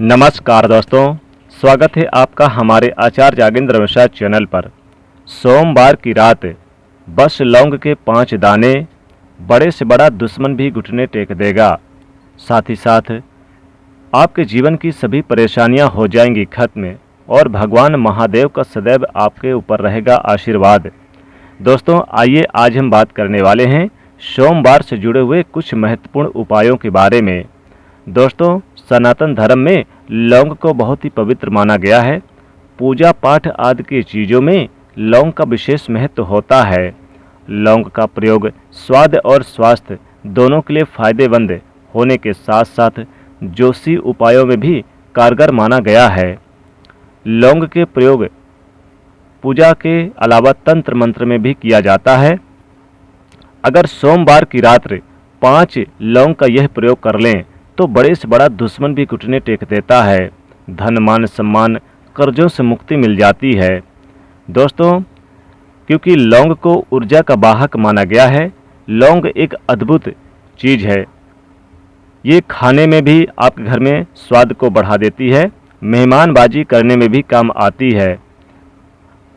नमस्कार दोस्तों, स्वागत है आपका हमारे आचार्य जागेंद्र मिश्रा चैनल पर। सोमवार की रात बस लौंग के 5 दाने, बड़े से बड़ा दुश्मन भी घुटने टेक देगा। साथ ही साथ आपके जीवन की सभी परेशानियां हो जाएंगी खत्म और भगवान महादेव का सदैव आपके ऊपर रहेगा आशीर्वाद। दोस्तों आइए आज हम बात करने वाले हैं सोमवार से जुड़े हुए कुछ महत्वपूर्ण उपायों के बारे में। दोस्तों सनातन धर्म में लौंग को बहुत ही पवित्र माना गया है। पूजा पाठ आदि की चीज़ों में लौंग का विशेष महत्व होता है। लौंग का प्रयोग स्वाद और स्वास्थ्य दोनों के लिए फायदेमंद होने के साथ साथ जोशी उपायों में भी कारगर माना गया है। लौंग के प्रयोग पूजा के अलावा तंत्र मंत्र में भी किया जाता है। अगर सोमवार की रात्रि 5 लौंग का यह प्रयोग कर लें तो बड़े से बड़ा दुश्मन भी घुटने टेक देता है। धन मान सम्मान कर्जों से मुक्ति मिल जाती है। दोस्तों क्योंकि लौंग को ऊर्जा का वाहक माना गया है, लौंग एक अद्भुत चीज़ है। ये खाने में भी आपके घर में स्वाद को बढ़ा देती है, मेहमानबाजी करने में भी काम आती है।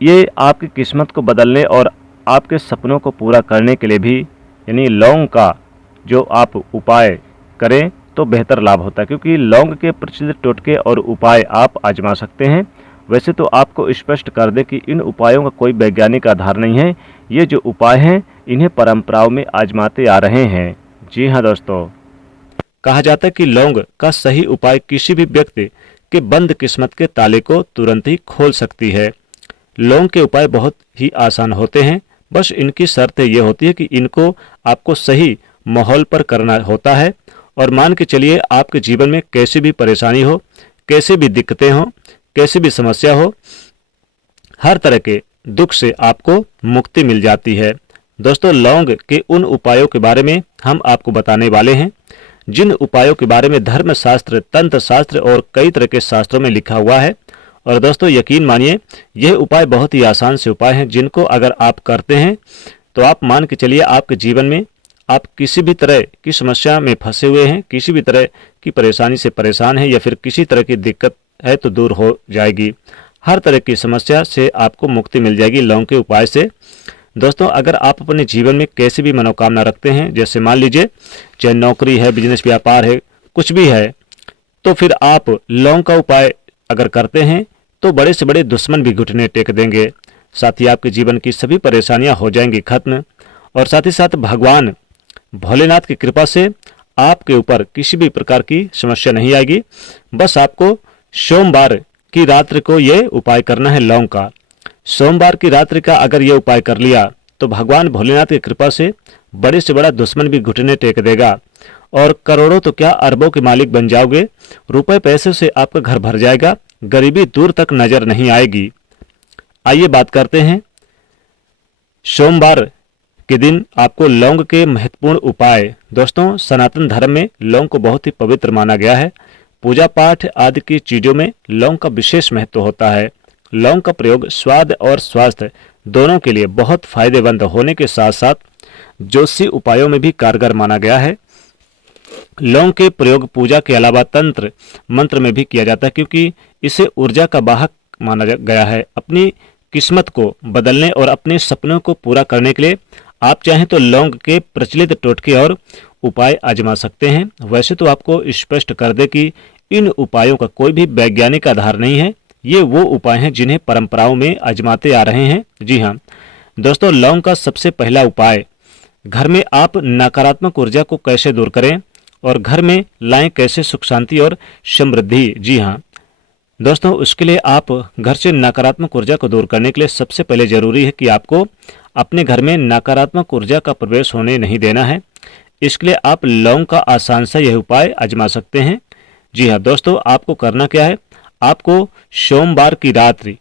ये आपकी किस्मत को बदलने और आपके सपनों को पूरा करने के लिए भी यानी लौंग का जो आप उपाय करें तो बेहतर लाभ होता है, क्योंकि लौंग के प्रचलित टोटके और उपाय आप आजमा सकते हैं। वैसे तो आपको स्पष्ट कर दे कि इन उपायों का कोई वैज्ञानिक आधार नहीं है। ये जो उपाय हैं इन्हें परंपराओं में आजमाते आ रहे हैं। जी हाँ दोस्तों, कहा जाता है कि लौंग का सही उपाय किसी भी व्यक्ति के बंद किस्मत के ताले को तुरंत ही खोल सकती है। लौंग के उपाय बहुत ही आसान होते हैं, बस इनकी शर्त ये होती है कि इनको आपको सही माहौल पर करना होता है। और मान के चलिए आपके जीवन में कैसी भी परेशानी हो, कैसे भी दिक्कतें हो, कैसी भी समस्या हो, हर तरह के दुख से आपको मुक्ति मिल जाती है। दोस्तों लौंग के उन उपायों के बारे में हम आपको बताने वाले हैं जिन उपायों के बारे में धर्म शास्त्र, तंत्र शास्त्र और कई तरह के शास्त्रों में लिखा हुआ है। और दोस्तों यकीन मानिए यह उपाय बहुत ही आसान से उपाय हैं जिनको अगर आप करते हैं तो आप मान के चलिए आपके जीवन में आप किसी भी तरह की समस्या में फंसे हुए हैं, किसी भी तरह की परेशानी से परेशान हैं या फिर किसी तरह की दिक्कत है तो दूर हो जाएगी। हर तरह की समस्या से आपको मुक्ति मिल जाएगी लौंग के उपाय से। दोस्तों अगर आप अपने जीवन में कैसी भी मनोकामना रखते हैं, जैसे मान लीजिए चाहे नौकरी है, बिजनेस व्यापार है, कुछ भी है, तो फिर आप लौंग का उपाय अगर करते हैं तो बड़े से बड़े दुश्मन भी घुटने टेक देंगे। साथ ही आपके जीवन की सभी परेशानियां हो जाएंगी खत्म। और साथ ही साथ भगवान भोलेनाथ की कृपा से आपके ऊपर किसी भी प्रकार की समस्या नहीं आएगी। बस आपको सोमवार की रात्रि को ये उपाय करना है लौंग का। सोमवार की रात्रि का अगर ये उपाय कर लिया तो भगवान भोलेनाथ की कृपा से बड़े से बड़ा दुश्मन भी घुटने टेक देगा और करोड़ों तो क्या अरबों के मालिक बन जाओगे। रुपए पैसे से आपका घर भर जाएगा, गरीबी दूर तक नजर नहीं आएगी। आइए बात करते हैं सोमवार के दिन आपको लौंग के महत्वपूर्ण उपाय। दोस्तों सनातन धर्म में लौंग को बहुत ही पवित्र माना गया है। पूजा पाठ आदि की चीजों में लौंग का विशेष महत्व होता है। लौंग का प्रयोग स्वाद और स्वास्थ्य दोनों के लिए बहुत फायदेमंद होने के साथ साथ जोशी उपायों में भी कारगर माना गया है। लौंग के प्रयोग पूजा के अलावा तंत्र मंत्र में भी किया जाता है, क्योंकि इसे ऊर्जा का वाहक माना गया है। अपनी किस्मत को बदलने और अपने सपनों को पूरा करने के लिए आप चाहें तो लौंग के प्रचलित टोटके और उपाय आजमा सकते हैं। वैसे तो आपको स्पष्ट कर दे कि इन उपायों का कोई भी वैज्ञानिक आधार नहीं है। ये वो उपाय हैं जिन्हें परंपराओं में आजमाते आ रहे हैं। जी हाँ दोस्तों, लौंग का सबसे पहला उपाय, घर में आप नकारात्मक ऊर्जा को कैसे दूर करें और घर में लाएं कैसे सुख शांति और समृद्धि। जी हाँ दोस्तों, उसके लिए आप घर से नकारात्मक ऊर्जा को दूर करने के लिए सबसे पहले जरूरी है कि आपको अपने घर में नकारात्मक ऊर्जा का प्रवेश होने नहीं देना है। इसके लिए आप लौंग का आसान सा यह उपाय आजमा सकते हैं। जी हाँ दोस्तों, आपको करना क्या है, आपको सोमवार की रात्रि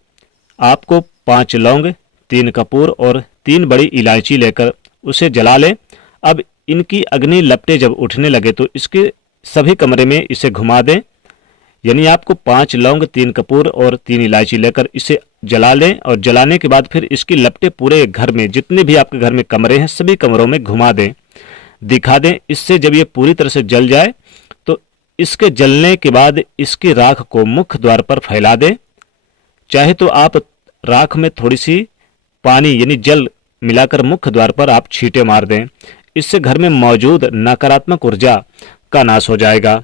आपको 5 लौंग, 3 कपूर और 3 बड़ी इलायची लेकर उसे जला लें। अब इनकी अग्नि लपटें जब उठने लगे तो इसके सभी कमरे में इसे घुमा दें। यानी आपको 5 लौंग, 3 कपूर और 3 इलायची लेकर इसे जला लें और जलाने के बाद फिर इसकी लपटें पूरे घर में, जितने भी आपके घर में कमरे हैं सभी कमरों में घुमा दें, दिखा दें। इससे जब ये पूरी तरह से जल जाए तो इसके जलने के बाद इसकी राख को मुख्य द्वार पर फैला दें। चाहे तो आप राख में थोड़ी सी पानी यानी जल मिलाकर मुख्य द्वार पर आप छींटे मार दें। इससे घर में मौजूद नकारात्मक ऊर्जा का नाश हो जाएगा।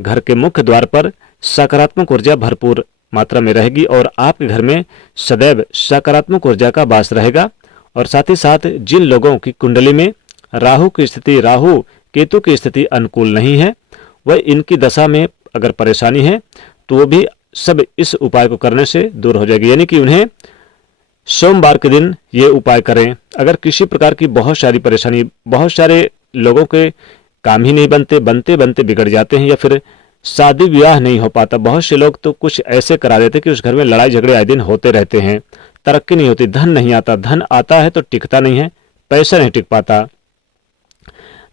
घर के मुख्य द्वार पर सकारात्मक ऊर्जा भरपूर मात्रा में रहेगी और आपके घर में सदैव सकारात्मक ऊर्जा का वास रहेगा। और साथ ही साथ जिन लोगों की कुंडली में राहु की स्थिति, राहु केतु की स्थिति अनुकूल नहीं है, वह इनकी दशा में अगर परेशानी है तो वो भी सब इस उपाय को करने से दूर हो जाएगी। यानी कि उन्हें सोमवार के दिन ये उपाय करें। अगर किसी प्रकार की बहुत सारी परेशानी, बहुत सारे लोगों के काम ही नहीं बनते, बनते बनते बिगड़ जाते हैं, या फिर शादी विवाह नहीं हो पाता। बहुत से लोग तो कुछ ऐसे करा देते कि उस घर में लड़ाई झगड़े आए दिन होते रहते हैं, तरक्की नहीं होती, धन नहीं आता, धन आता है तो टिकता नहीं है, पैसा नहीं टिक पाता।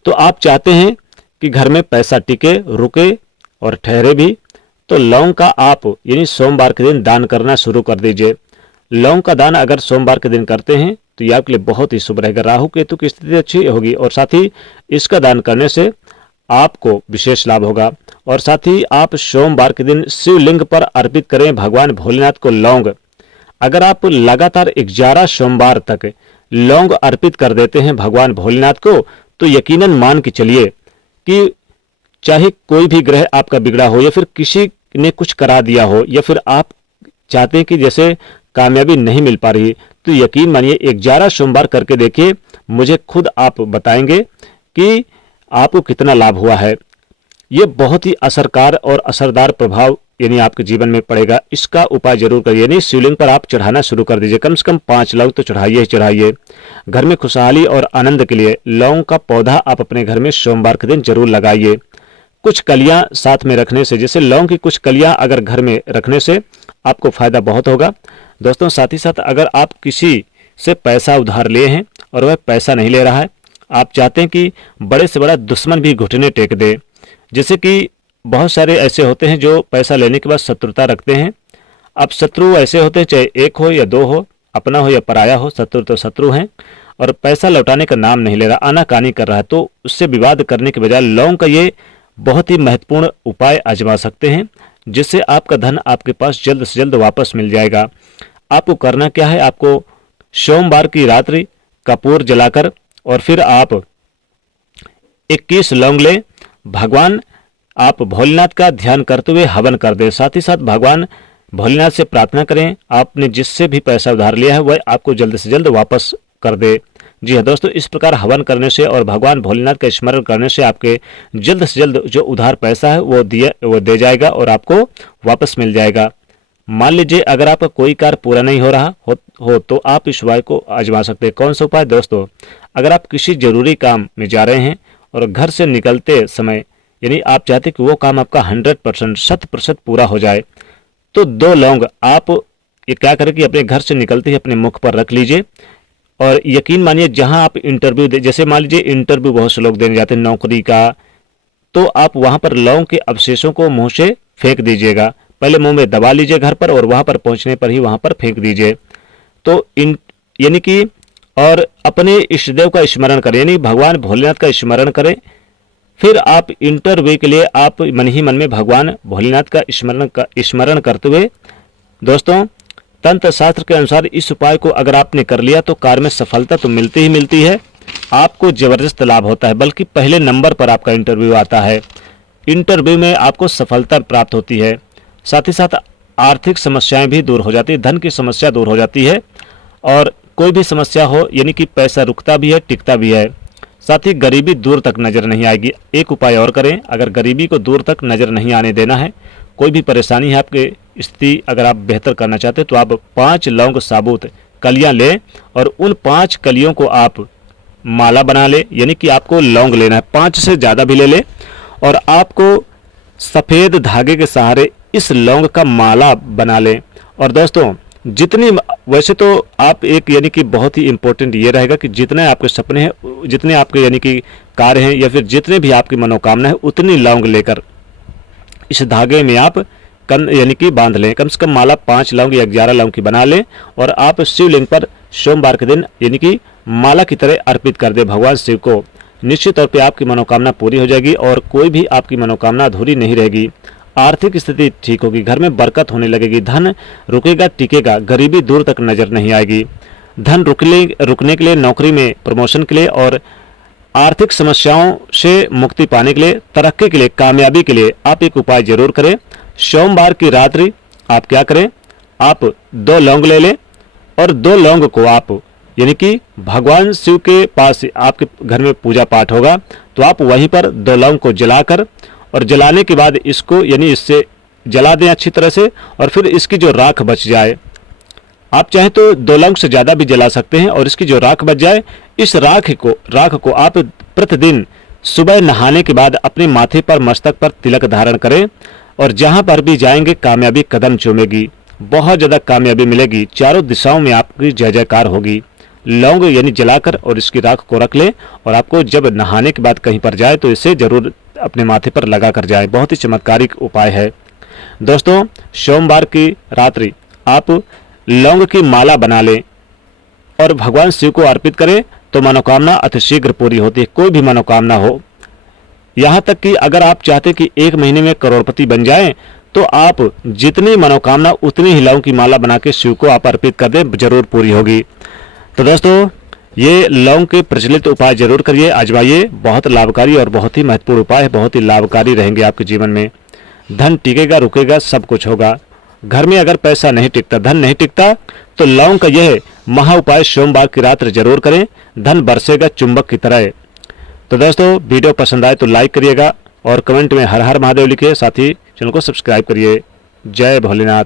तो आप चाहते हैं कि घर में पैसा टिके, रुके और ठहरे भी, तो लौंग का आप यानी सोमवार के दिन दान करना शुरू कर दीजिए। लौंग का दान अगर सोमवार के दिन करते हैं तो यह आपके लिए बहुत ही शुभ रहेगा। राहु केतु की स्थिति अच्छी होगी और साथ ही इसका दान करने से आपको विशेष लाभ होगा। और साथ ही आप सोमवार के दिन शिवलिंग पर अर्पित करें भगवान भोलेनाथ को लौंग। अगर आप लगातार 11 सोमवार तक लौंग अर्पित कर देते हैं भगवान भोलेनाथ को, तो यकीनन मान के चलिए कि चाहे कोई भी ग्रह आपका बिगड़ा हो, या फिर किसी ने कुछ करा दिया हो, या फिर आप चाहते हैं कि जैसे कामयाबी नहीं मिल पा रही, तो यकीन मानिए 11 सोमवार करके देखिए, मुझे खुद आप बताएंगे कि आपको कितना लाभ हुआ है। ये बहुत ही असरकार और असरदार प्रभाव यानी आपके जीवन में पड़ेगा। इसका उपाय जरूर करिए। यानी शिवलिंग पर आप चढ़ाना शुरू कर दीजिए, कम से कम 5 लौंग तो चढ़ाइए ही चढ़ाइए। घर में खुशहाली और आनंद के लिए लौंग का पौधा आप अपने घर में सोमवार के दिन जरूर लगाइए। कुछ कलियां साथ में रखने से, जैसे लौंग की कुछ कलियां अगर घर में रखने से आपको फायदा बहुत होगा। दोस्तों, साथ ही साथ अगर आप किसी से पैसा उधार लिए हैं और वह पैसा नहीं ले रहा है, आप चाहते हैं कि बड़े से बड़ा दुश्मन भी घुटने टेक दे, जैसे कि बहुत सारे ऐसे होते हैं जो पैसा लेने के बाद शत्रुता रखते हैं। अब शत्रु ऐसे होते हैं, चाहे एक हो या दो हो, अपना हो या पराया हो, शत्रु तो शत्रु हैं, और पैसा लौटाने का नाम नहीं ले रहा, आनाकानी कर रहा है। तो उससे विवाद करने के बजाय लौंग का ये बहुत ही महत्वपूर्ण उपाय आजमा सकते हैं, जिससे आपका धन आपके पास जल्द से जल्द वापस मिल जाएगा। आपको करना क्या है, आपको सोमवार की रात्रि कपूर जलाकर और फिर आप 21 लौंग ले, भगवान आप भोलेनाथ का ध्यान करते हुए हवन कर दें। साथ ही साथ भगवान भोलेनाथ से प्रार्थना करें आपने जिससे भी पैसा उधार लिया है वह आपको जल्द से जल्द वापस कर दे। जी हाँ दोस्तों, इस प्रकार हवन करने से और भगवान भोलेनाथ का स्मरण करने से आपके जल्द से जल्द जो उधार पैसा है वो दे जाएगा और आपको वापस मिल जाएगा। मान लीजिए अगर आपका कोई कार्य पूरा नहीं हो रहा हो तो आप इस उपाय को आजमा सकते हैं। कौन सा उपाय दोस्तों, अगर आप किसी जरूरी काम में जा रहे हैं और घर से निकलते समय यानी आप चाहते कि वो काम आपका 100% 100% पूरा हो जाए, तो 2 लौंग आप ये क्या करें कि अपने घर से निकलते ही अपने मुख पर रख लीजिए। और यकीन मानिए जहां आप इंटरव्यू दे, जैसे मान लीजिए इंटरव्यू बहुत से लोग देने जाते हैं नौकरी का, तो आप वहां पर लौंग के अवशेषों को मुंह से फेंक दीजिएगा। पहले मुंह में दबा लीजिए घर पर और वहां पर पहुंचने पर ही वहां पर फेंक दीजिए। तो यानी कि और अपने इष्टदेव का स्मरण करें, यानी भगवान भोलेनाथ का स्मरण करें। फिर आप इंटरव्यू के लिए आप मन ही मन में भगवान भोलेनाथ का स्मरण करते हुए, दोस्तों तंत्र शास्त्र के अनुसार इस उपाय को अगर आपने कर लिया तो कार्य में सफलता तो मिलती ही मिलती है, आपको जबरदस्त लाभ होता है, बल्कि पहले नंबर पर आपका इंटरव्यू आता है। इंटरव्यू में आपको सफलता प्राप्त होती है। साथ ही साथ आर्थिक समस्याएं भी दूर हो जाती है, धन की समस्या दूर हो जाती है, और कोई भी समस्या हो यानी कि पैसा रुकता भी है, टिकता भी है। साथ ही गरीबी दूर तक नजर नहीं आएगी। एक उपाय और करें, अगर गरीबी को दूर तक नजर नहीं आने देना है, कोई भी परेशानी है आपके स्थिति अगर आप बेहतर करना चाहते हैं, तो आप 5 लौंग साबुत कलियां लें और उन 5 कलियों को आप माला बना ले। यानी कि आपको लौंग लेना है, 5 से ज़्यादा भी ले ले, और आपको सफ़ेद धागे के सहारे इस लौंग का माला बना लें। और दोस्तों जितनी, वैसे तो आप एक यानी कि बहुत ही इंपॉर्टेंट ये रहेगा कि जितने आपके सपने हैं, जितने आपके यानी कि कार्य हैं, या फिर जितने भी आपकी मनोकामना है, उतनी लौंग लेकर इस धागे में आप यानी कि बांध लें। कम से कम माला 5 लौंग या 11 लौंग की बना लें और आप शिवलिंग पर सोमवार के दिन यानी कि माला की तरह अर्पित कर दें भगवान शिव को। निश्चित तौर पे आपकी मनोकामना पूरी हो जाएगी और कोई भी आपकी मनोकामना अधूरी नहीं रहेगी। आर्थिक स्थिति ठीक होगी, घर में बरकत होने लगेगी, धन रुकेगा टिकेगा, गरीबी दूर तक नजर नहीं आएगी। धन रुकने के लिए, नौकरी में प्रमोशन के लिए और आर्थिक समस्याओं से मुक्ति पाने के लिए, तरक्की के लिए, कामयाबी के लिए आप एक उपाय जरूर करें। सोमवार की रात्रि आप क्या करें, आप 2 लौंग ले लें और 2 लौंग को आप यानी कि भगवान शिव के पास आपके घर में पूजा पाठ होगा तो आप वहीं पर 2 लौंग को जलाकर और जलाने के बाद इसको यानी इससे जला दें अच्छी तरह से और फिर इसकी जो राख बच जाए, आप चाहे तो 2 लौंग से ज़्यादा भी जला सकते हैं और इसकी जो राख बच जाए, इस राख को आप प्रतिदिन सुबह नहाने के बाद अपने माथे पर, मस्तक पर तिलक धारण करें और जहां पर भी जाएंगे कामयाबी कदम चूमेगी, बहुत ज़्यादा कामयाबी मिलेगी, चारों दिशाओं में आपकी जय जयकार होगी। लौंग यानी जलाकर और इसकी राख को रख लें और आपको जब नहाने के बाद कहीं पर जाए तो इसे जरूर अपने माथे पर लगा कर जाए। बहुत ही चमत्कारिक उपाय है। दोस्तों, सोमवार की रात्रि आप लौंग की माला बना लें और भगवान शिव को अर्पित करें तो मनोकामना अतिशीघ्र पूरी होती है, कोई भी मनोकामना हो। यहाँ तक कि अगर आप चाहते कि 1 महीने में करोड़पति बन जाएं तो आप जितनी मनोकामना उतनी ही लौंग की माला बना के शिव को आप अर्पित कर दें, जरूर पूरी होगी। तो दोस्तों, ये लौंग के प्रचलित उपाय जरूर करिए, आजमाइए। बहुत लाभकारी और बहुत ही महत्वपूर्ण उपाय है, बहुत ही लाभकारी रहेंगे आपके जीवन में। धन टिकेगा, रुकेगा, सब कुछ होगा। घर में अगर पैसा नहीं टिकता, धन नहीं टिकता तो लौंग का यह महा उपाय सोमवार की रात जरूर करें, धन बरसेगा चुंबक की तरह। तो दोस्तों, वीडियो पसंद आए तो लाइक करिएगा और कमेंट में हर हर महादेव लिखिए, साथ ही चैनल को सब्सक्राइब करिए। जय भोलेनाथ।